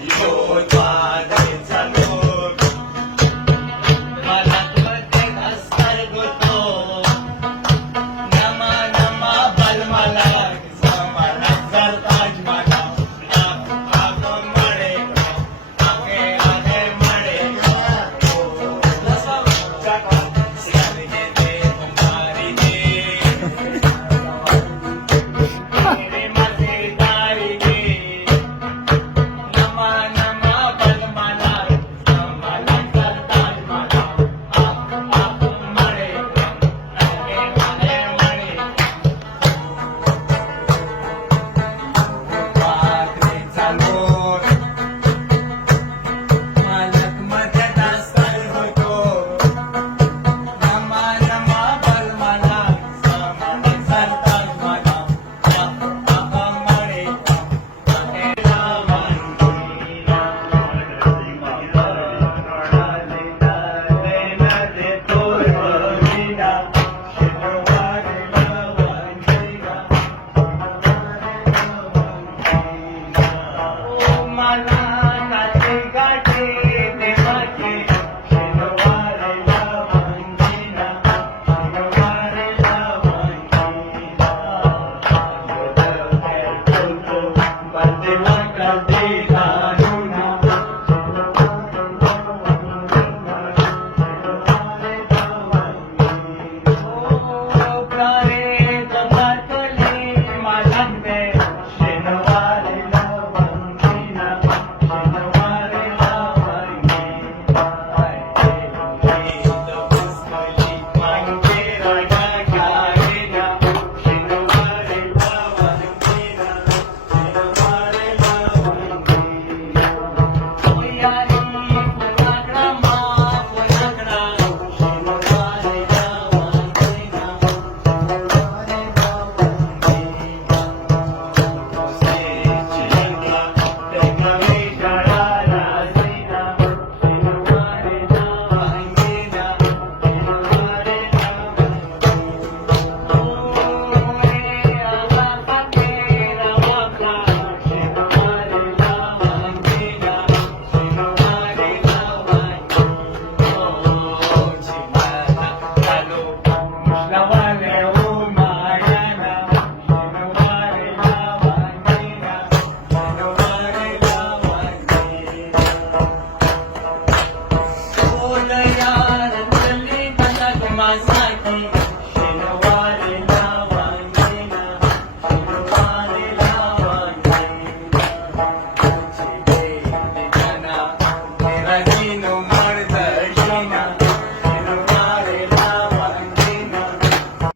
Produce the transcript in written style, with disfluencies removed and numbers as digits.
Yun pagin sa loob. Malagmate asar gusto. Nama balmalag sa malagsar Taj Mahal. Ako marega, ake ake marega. Sigabi de tumari de. Mere mate dari de. Nama balmalag sa malagsar Taj Mahal. Ako marega, ake ake marega. Pagin sa loob. Malagmate asar gusto. Nama balmalag sa malagsar Taj Mahal. Ako marega, ake laman. Bande